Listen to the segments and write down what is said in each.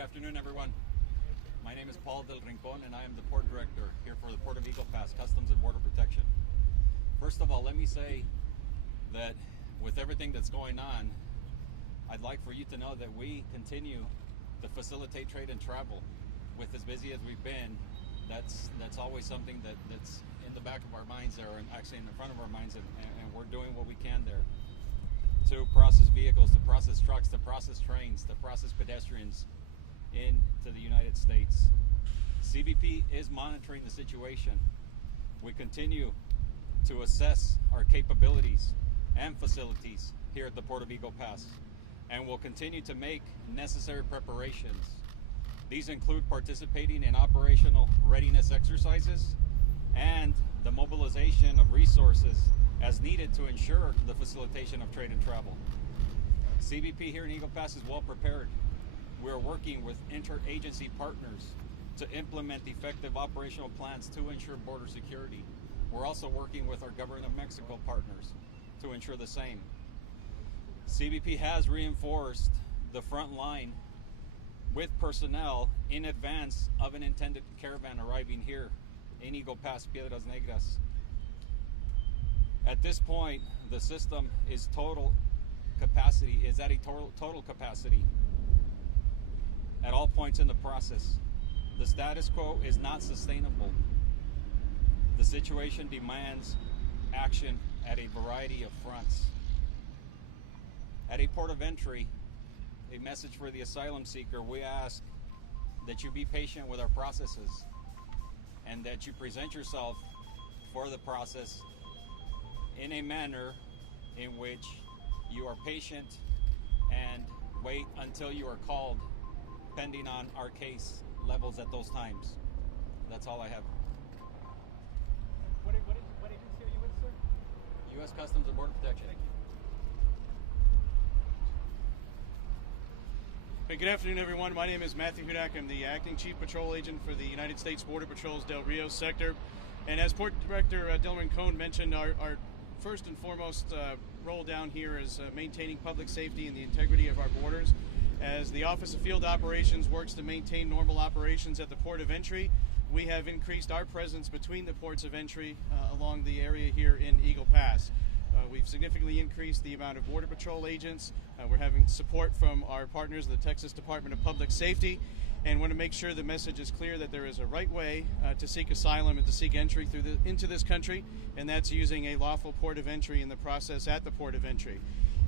afternoon, everyone. My name is Paul Del Rincon, and I am the Port Director here for the Port of Eagle Pass Customs and Border Protection. First of all, let me say that with everything that's going on, I'd like for you to know that we continue to facilitate trade and travel. With as busy as we've been, that's always something that's in the back of our minds there, and actually in the front of our minds, and we're doing what we can there to process vehicles, to process trucks, to process trains, to process pedestrians into the United States. CBP is monitoring the situation. We continue to assess our capabilities and facilities here at the Port of Eagle Pass, and will continue to make necessary preparations. These include participating in operational readiness exercises and the mobilization of resources as needed to ensure the facilitation of trade and travel. CBP here in Eagle Pass is well prepared. We're working with interagency partners to implement effective operational plans to ensure border security. We're also working with our Government of Mexico partners to ensure the same. CBP has reinforced the front line with personnel in advance of an intended caravan arriving here in Eagle Pass, Piedras Negras. At this point, the system is at a total capacity at all points in the process. The status quo is not sustainable. The situation demands action at a variety of fronts. At a port of entry, a message for the asylum seeker, we ask that you be patient with our processes and that you present yourself for the process in a manner in which you are patient and wait until you are called, depending on our case levels at those times. That's all I have. What agency are you with, sir? U.S. Customs and Border Protection. Thank you. Hey, good afternoon, everyone. My name is Matthew Hudak. I'm the Acting Chief Patrol Agent for the United States Border Patrol's Del Rio sector. And as Port Director Del Rincon mentioned, our first and foremost role down here is maintaining public safety and the integrity of our borders. As the Office of Field Operations works to maintain normal operations at the port of entry, we have increased our presence between the ports of entry along the area here in Eagle Pass. We've significantly increased the amount of Border Patrol agents. We're having support from our partners, the Texas Department of Public Safety, and want to make sure the message is clear that there is a right way to seek asylum and to seek entry into this country, and that's using a lawful port of entry in the process at the port of entry.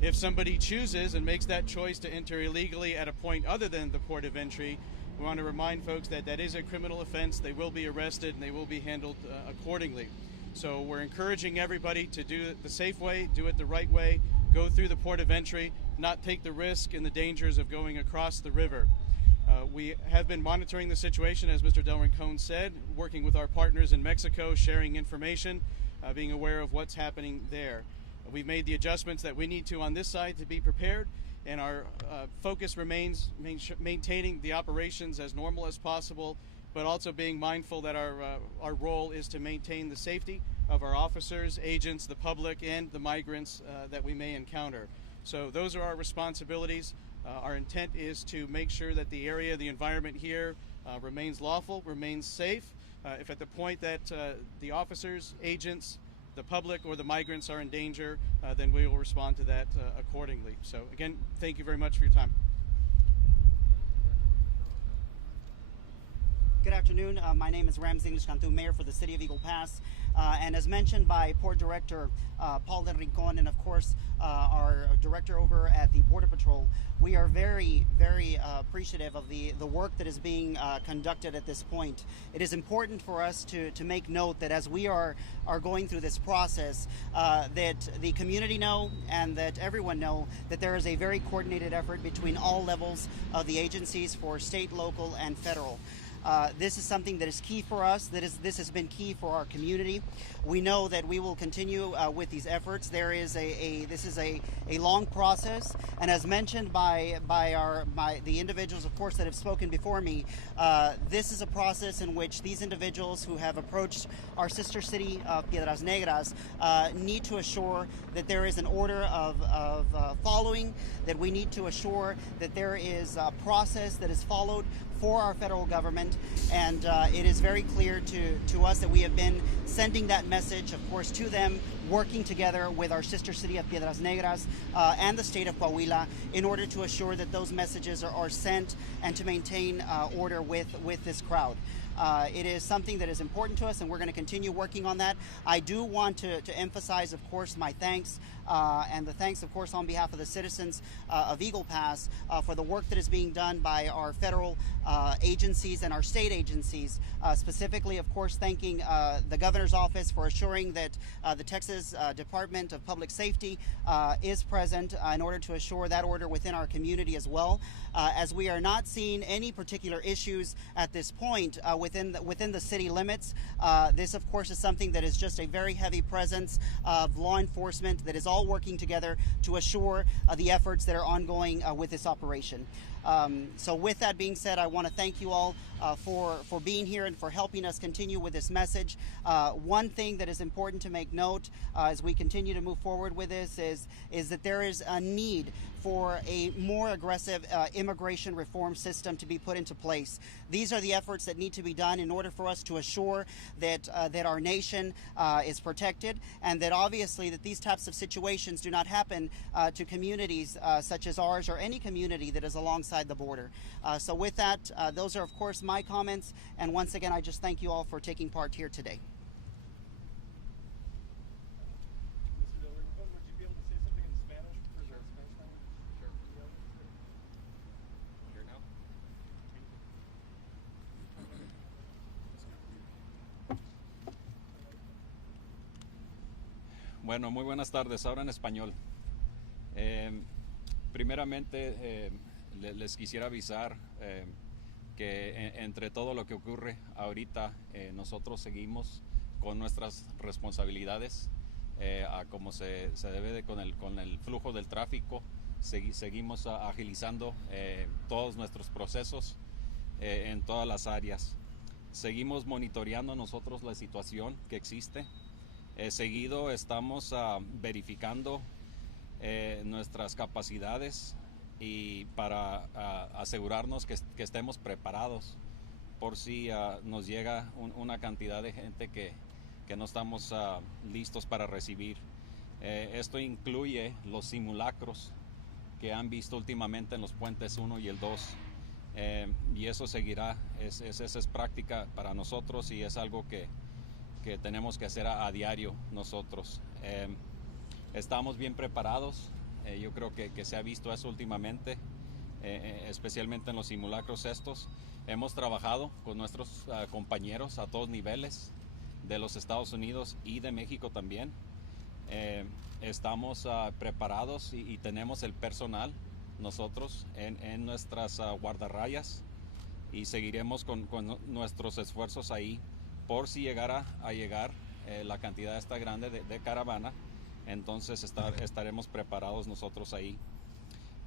If somebody chooses and makes that choice to enter illegally at a point other than the port of entry, we want to remind folks that that is a criminal offense. They will be arrested and they will be handled accordingly. So we're encouraging everybody to do it the safe way, do it the right way, go through the port of entry, not take the risk and the dangers of going across the river. We have been monitoring the situation, as Mr. Del Rincon said, working with our partners in Mexico, sharing information, being aware of what's happening there. We've made the adjustments that we need to on this side to be prepared, and our focus remains maintaining the operations as normal as possible, but also being mindful that our role is to maintain the safety of our officers, agents, the public, and the migrants that we may encounter. So those are our responsibilities. Our intent is to make sure that the area, the environment here remains lawful, remains safe. If at the point that the officers, agents, the public, or the migrants are in danger, then we will respond to that accordingly. So again, thank you very much for your time. Good afternoon. My name is Ramsey English Cantu, Mayor for the City of Eagle Pass. And as mentioned by Port Director Paul Del Rincon, and of course our Director over at the Border Patrol, we are very, very appreciative of the work that is being conducted at this point. It is important for us to make note that as we are going through this process, that the community know and that everyone know that there is a very coordinated effort between all levels of the agencies for state, local, and federal. This is something that is key for us. This has been key for our community. We know that we will continue with these efforts. This is a long process, and as mentioned by the individuals, of course, that have spoken before me, this is a process in which these individuals who have approached our sister city of Piedras Negras need to assure that there is an order of following, that we need to assure that there is a process that is followed for our federal government, and it is very clear to us that we have been sending that message, of course, to them, working together with our sister city of Piedras Negras and the state of Coahuila in order to assure that those messages are sent and to maintain order with this crowd. It is something that is important to us, and we're going to continue working on that. I do want to emphasize, of course, my thanks and the thanks, of course, on behalf of the citizens of Eagle Pass for the work that is being done by our federal agencies and our state agencies, specifically, of course, thanking the governor's office for assuring that the Texas Department of Public Safety is present in order to assure that order within our community as well. As we are not seeing any particular issues at this point within the city limits, this, of course, is something that is just a very heavy presence of law enforcement that is all working together to assure the efforts that are ongoing with this operation. So with that being said, I want to thank you all for being here and for helping us continue with this message. One thing that is important to make note as we continue to move forward with this is that there is a need for a more aggressive immigration reform system to be put into place. These are the efforts that need to be done in order for us to assure that our nation is protected, and that obviously that these types of situations do not happen to communities such as ours or any community that is alongside the border. So with that, those are, of course, my comments, and once again, I just thank you all for taking part here today. Mr. Del Rincon, would you be able to say something in Spanish for the Spanish language? Sure. Here now? Bueno, muy buenas tardes. Ahora en español. Primeramente, les quisiera avisar que entre todo lo que ocurre ahorita, nosotros seguimos con nuestras responsabilidades, a como se debe con el flujo del tráfico. Seguimos agilizando todos nuestros procesos en todas las áreas. Seguimos monitoreando nosotros la situación que existe. Seguido estamos verificando nuestras capacidades y para asegurarnos que estemos preparados por si nos llega una cantidad de gente que no estamos listos para recibir. Esto incluye los simulacros que han visto últimamente en los puentes 1 y el 2, y eso seguirá. Esa es práctica para nosotros y es algo que tenemos que hacer a diario nosotros. Estamos bien preparados. Yo creo que se ha visto eso últimamente, especialmente en los simulacros estos. Hemos trabajado con nuestros compañeros a todos niveles de los Estados Unidos y de México también. Estamos preparados y tenemos el personal nosotros en nuestras guardarrayas, y seguiremos con nuestros esfuerzos ahí por si llegara a llegar la cantidad esta grande de caravana. Entonces estaremos preparados nosotros ahí.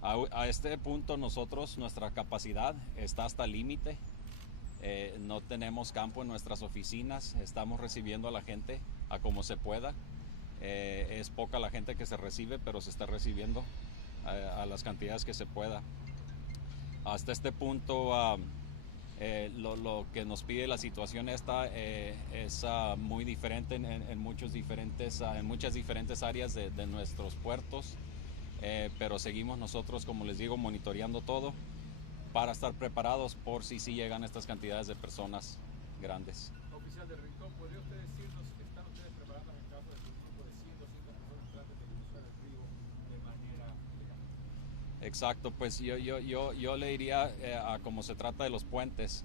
A este punto nuestra capacidad está hasta el límite. No tenemos campo en nuestras oficinas. Estamos recibiendo a la gente a como se pueda. Es poca la gente que se recibe, pero se está recibiendo a las cantidades que se pueda. Hasta este punto lo que nos pide la situación esta es muy diferente en muchas diferentes áreas de nuestros puertos, pero seguimos nosotros, como les digo, monitoreando todo para estar preparados por si llegan estas cantidades de personas grandes. Oficial del Rincón, ¿podría usted decirnos que están ustedes preparando en caso de que un grupo de 100 o 200 personas traten de cruzar el río de manera legal? Exacto, pues yo le diría, como se trata de los puentes,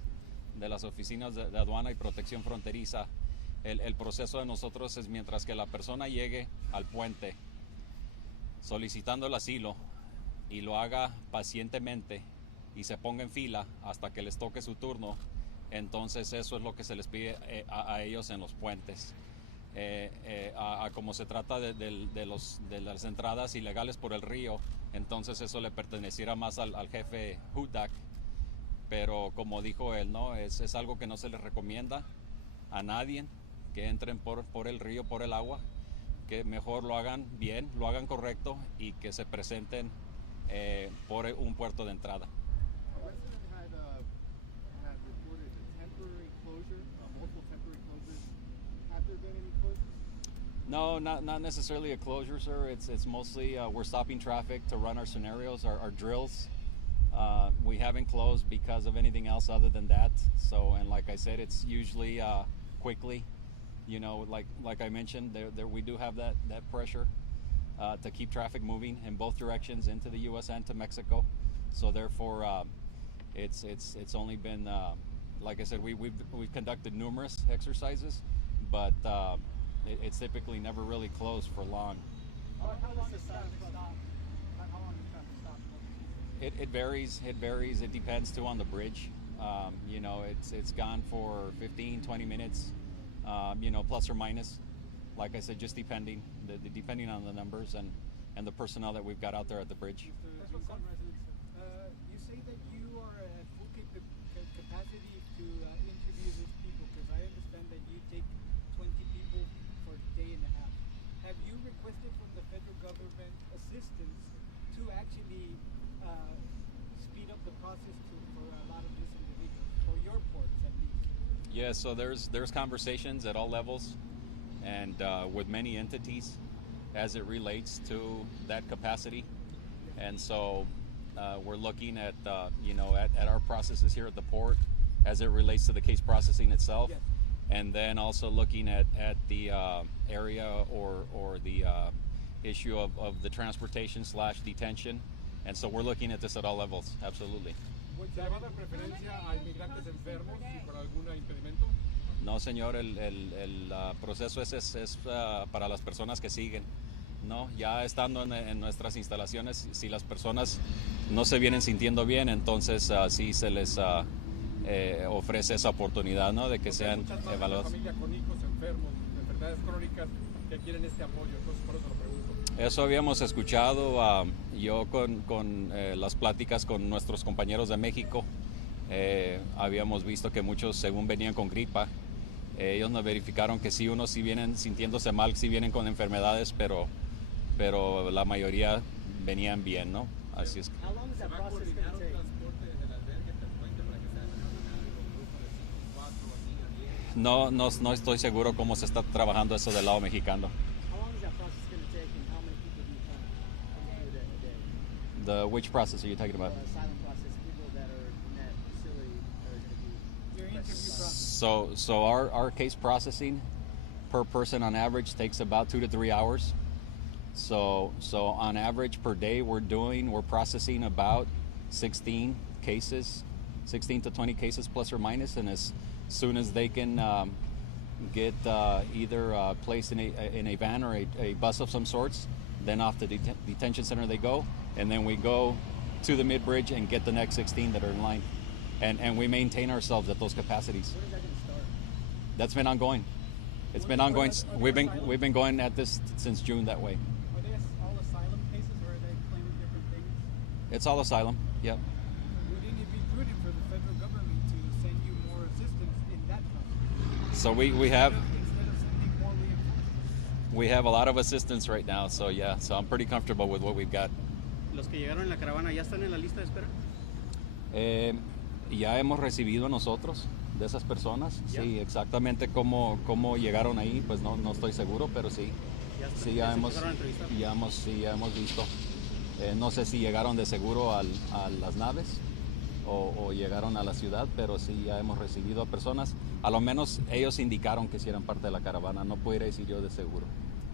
de las oficinas de aduana y protección fronteriza, el proceso de nosotros es mientras que la persona llegue al puente solicitando el asilo y lo haga pacientemente y se ponga en fila hasta que les toque su turno, Entonces eso es lo que se les pide a ellos en los puentes. Como se trata de las entradas ilegales por el río, entonces eso le perteneciera más al jefe Hudak, pero como dijo él, ¿no? Es algo que no se les recomienda a nadie que entren por el río, por el agua, que mejor lo hagan bien, lo hagan correcto y que se presenten por un puerto de entrada. A resident had reported a temporary closure, multiple temporary closures. Have there been any closures? No, not necessarily a closure, sir. It's mostly we're stopping traffic to run our scenarios, our drills. We haven't closed because of anything else other than that. So, and like I said, it's usually quickly. You know, like I mentioned, there we do have that pressure to keep traffic moving in both directions into the U.S. and to Mexico. So therefore, it's only been like I said, we've conducted numerous exercises, but it's typically never really closed for long. How long is traffic stop? How long is traffic stop? It varies. It depends too on the bridge. You know, it's gone for 15, 20 minutes. You know, plus or minus. Like I said, just depending on the numbers and the personnel that we've got out there at the bridge. You say that you are at full capacity to interview these people, because I understand that you take 20 people for a day and a half. Have you requested from the federal government assistance to actually speed up the process for a lot of these individuals, for your ports at least? Yeah, so there's conversations at all levels and with many entities as it relates to that capacity. And so we're looking at, you know, at our processes here at the port as it relates to the case processing itself. Yes. And then also looking at the area or the issue of the transportation / detention. And so we're looking at this at all levels, absolutely. ¿Se va a dar preferencia a inmigrantes enfermos y con algún impedimento? No, señor, el proceso es para las personas que siguen. No, ya estando en nuestras instalaciones, si las personas no se vienen sintiendo bien, entonces sí se les ofrece esa oportunidad, ¿no? De que sean evaluados. Familia con hijos enfermos, enfermedades crónicas que quieren este apoyo, entonces por eso lo pregunto. Eso habíamos escuchado yo con las pláticas con nuestros compañeros de México. Habíamos visto que muchos, según venían con gripa, ellos nos verificaron que sí, unos sí vienen sintiéndose mal, sí vienen con enfermedades, pero la mayoría venían bien, ¿no? Así es que... How long is that process going to take? No estoy seguro cómo se está trabajando eso del lado mexicano. How long is that process going to take, and how many people do you plan to do that a day? Which process are you talking about? The asylum process, people that are in that facility are going to be... Your interview process. So our case processing per person on average takes about 2 to 3 hours. So on average per day we're processing about 16 to 20 cases plus or minus, and as soon as they can get either placed in a van or a bus of some sorts, then off to the detention center they go, and then we go to the mid-bridge and get the next 16 that are in line. And we maintain ourselves at those capacities. When is that going to start? That's been ongoing. It's been ongoing. We've been going at this since June that way. Are they all asylum cases, or are they claiming different things? It's all asylum. Yep. Wouldn't it be prudent for the federal government to send you more assistance in that process? So we have Instead of sending more reinforcements? we have a lot of assistance right now. So yeah, so I'm pretty comfortable with what we've got. ¿Los que llegaron en la caravana ya están en la lista de espera? Ya hemos recibido nosotros de esas personas. ¿Ya? Sí, exactamente cómo llegaron ahí, pues no estoy seguro, pero sí. Sí, ya hemos visto. No sé si llegaron de seguro a las naves o llegaron a la ciudad, pero sí ya hemos recibido a personas. A lo menos ellos indicaron que sí eran parte de la caravana. No pudiera decir yo de seguro.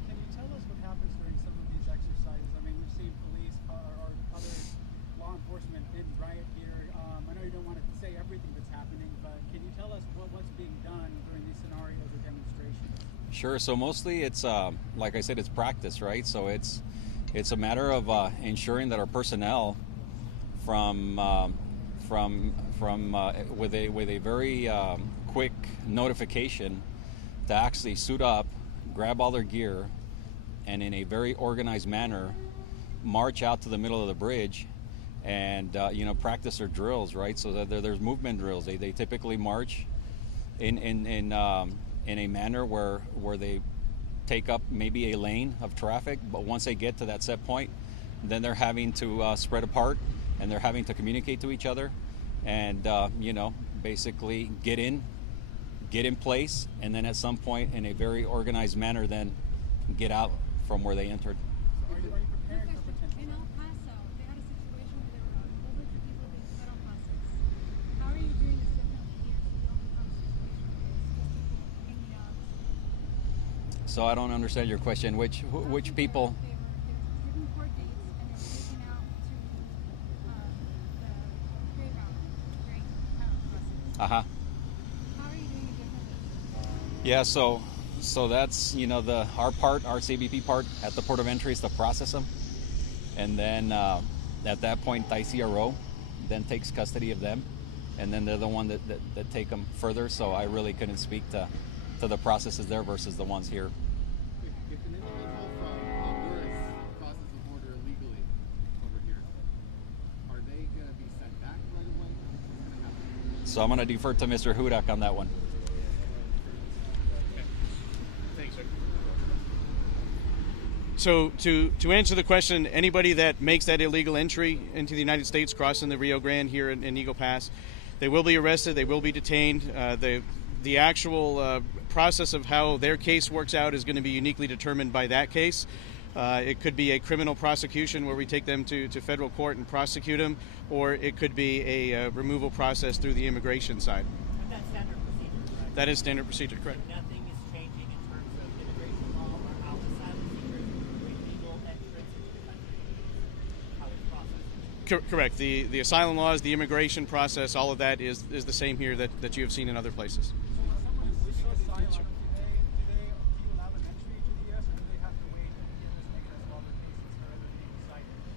Can you tell us what happens during some of these exercises? I mean, we've seen police or other law enforcement in riot gear. I know you don't want to say everything that's happening, but can you tell us what's being done during these scenarios or demonstrations? Sure. So mostly it's like I said, it's practice, right? So it's a matter of ensuring that our personnel from with a very quick notification to actually suit up, grab all their gear, and in a very organized manner march out to the middle of the bridge and practice their drills, right? So that there's movement drills. They typically march in a manner where they take up maybe a lane of traffic, but once they get to that set point, then they're having to spread apart, and they're having to communicate to each other, and basically get in place, and then at some point in a very organized manner then get out from where they entered. Are you prepared for potential? In El Paso, they had a situation where there were a whole bunch of people being put on buses. How are you doing this differently here so you don't become a situation where there's just people hanging out? So I don't understand your question. Which people? They were giving court dates and they were taking out to the caravan, buses. Uh-huh. How are you doing it differently? Yeah, so that's our CBP part at the port of entry is to process them, and then at that point ICRO then takes custody of them, and then they're the one that take them further. So I really couldn't speak to the processes there versus the ones here. If an individual from Honduras crosses the border illegally over here, are they going to be sent back right away? What's going to happen? So I'm going to defer to Mr. Hudak on that one. Thanks, sir. So to answer the question, anybody that makes that illegal entry into the United States crossing the Rio Grande here in Eagle Pass, they will be arrested, they will be detained. The actual process of how their case works out is going to be uniquely determined by that case. It could be a criminal prosecution where we take them to federal court and prosecute them, or it could be a removal process through the immigration side. That's standard procedure, right? That is standard procedure, correct. And nothing is changing in terms of immigration law or how asylum seekers legal entrance into the country, how it's processed. Correct. The asylum laws, the immigration process, all of that is the same here that you have seen in other places.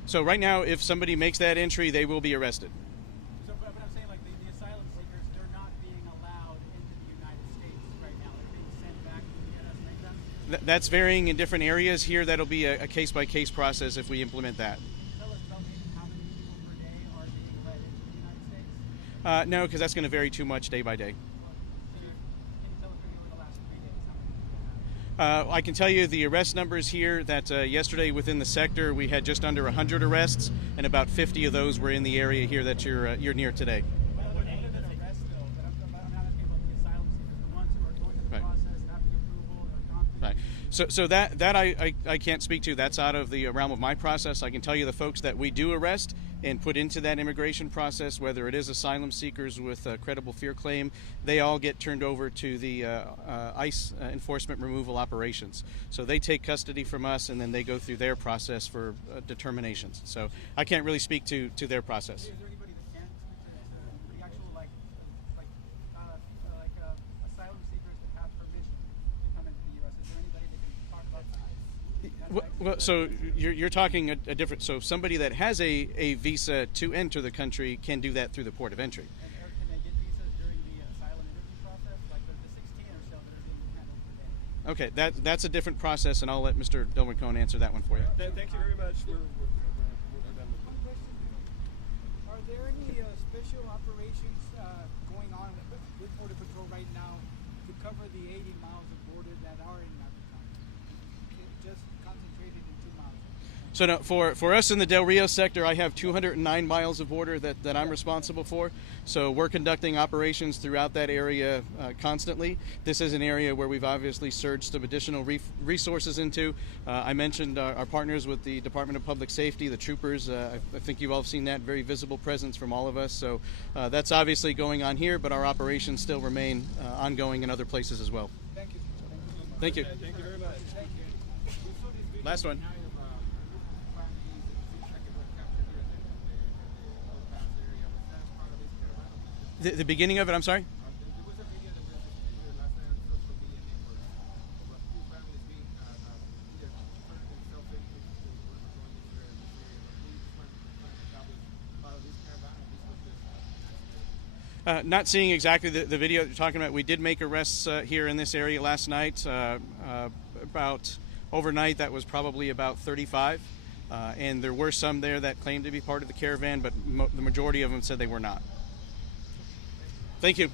So right now, if somebody makes that entry, they will be arrested. So, but I'm saying, like, the asylum seekers, they're not being allowed into the United States right now. They're being sent back to the United States. That's varying in different areas. Here, that'll be a case-by-case process if we implement that. Tell us about how many people per day are being led into the United States. No, because that's going to vary too much day by day. Can you tell us maybe over the last 3 days how many people have? I can tell you the arrest numbers here that yesterday within the sector we had just under 100 arrests, and about 50 of those were in the area here that you're near today. Well, we're not an arrest, though, but I'm not asking about the asylum seekers, the ones who are going through the process, have the approval, or confident. Right. So that I can't speak to. That's out of the realm of my process. I can tell you the folks that we do arrest and put into that immigration process, whether it is asylum seekers with a credible fear claim, they all get turned over to the ICE enforcement removal operations. So they take custody from us, and then they go through their process for determinations. So I can't really speak to their process. Is there anybody that can speak to the actual, like asylum seekers that have permission to come into the U.S.? Is there anybody that can talk about that? Well, so you're talking a different. So somebody that has a visa to enter the country can do that through the port of entry. And can they get visas during the asylum interview process, like the 16 or so that are being handled today? Okay, that's a different process, and I'll let Mr. Del Rincon answer that one for you. Thank you very much. We're done with One question. Are there any special operations going on with Border Patrol right now to cover the 80 miles of border that are in Maritime? Just concentrated in 2 miles. So no, for us in the Del Rio sector, I have 209 miles of border that I'm responsible for. So we're conducting operations throughout that area constantly. This is an area where we've obviously surged some additional resources into. I mentioned our partners with the Department of Public Safety, the troopers. I think you've all seen that very visible presence from all of us. So that's obviously going on here, but our operations still remain ongoing in other places as well. Thank you. Thank you. Thank you very much. Thank you. Last one. The beginning of it, I'm sorry? Not seeing exactly the video that you're talking about. We did make arrests here in this area last night. About overnight, that was probably about 35. And there were some there that claimed to be part of the caravan, but the majority of them said they were not. Thank you.